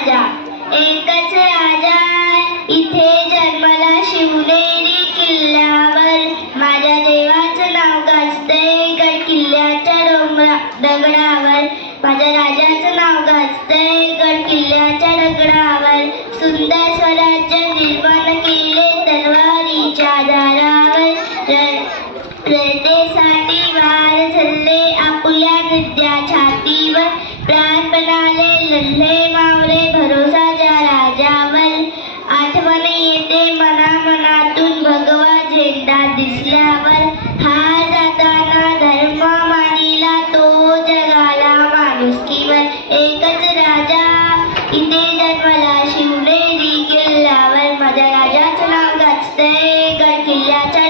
राजा. एकच राजा इथे जन्माला शिवनेरी किल्ल्यावर. माझ्या देवाचं नाव गाजतंय गड किल्ल्याच्या दगडावर. माझ्या राजाचं नाव गाजतंय गड किल्ल्याच्या दगडावर. सुंदर स्वराज्य निर्माण केले तलवारीच्या धारावर. रयतेसाठी वार झडले आपुल्या विद्या छातीवर. प्राणपणाने लढले मावळे भरोसाच्या राजावर. आठवण येते मनामनातून भगवा झेंडा दिसल्यावर. हा जाताना धर्म मानिला तो जगाला माणुसकीवर. एकच राजा इथे जन्माला शिवनेरी किल्ल्यावर. माझ्या राजाचं नाव गाजतंय गड किल्ल्याच्या